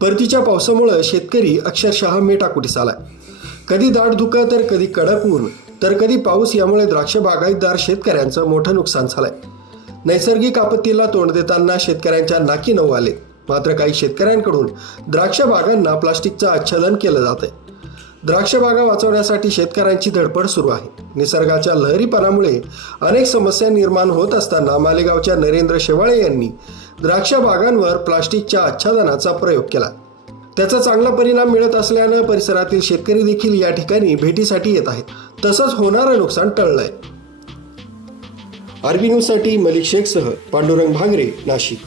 परतीच्या पावसामुळे शेतकरी अक्षरशः मेटाकुटीस आलाय. कधी दाट धुकं तर कधी कडक ऊन तर कधी पाऊस यामुळे द्राक्ष बागायतदार शेतकऱ्यांचं मोठं नुकसान झालंय. नैसर्गिक आपत्तीला तोंड देताना शेतकऱ्यांच्या नाकी नऊ आले. मात्र काही शेतकऱ्यांकडून द्राक्ष बागांना प्लास्टिकचं आच्छादन केलं जातंय. द्राक्ष बागा वाचवण्यासाठी शेतकऱ्यांची धडपड सुरू आहे. निसर्गाच्या लहरीपणामुळे अनेक समस्या निर्माण होत असताना मालेगावच्या नरेंद्र शेवाळे यांनी द्राक्ष बागांवर प्लास्टिकच्या आच्छादनाचा प्रयोग केला. त्याचा चांगला परिणाम मिळत असल्यानं परिसरातील शेतकरी देखील या ठिकाणी भेटीसाठी येत आहेत. तसंच होणारं नुकसान टळलंय. आरबी न्यूजसाठी मलिक शेखसह पांडुरंग भांगरे, नाशिक.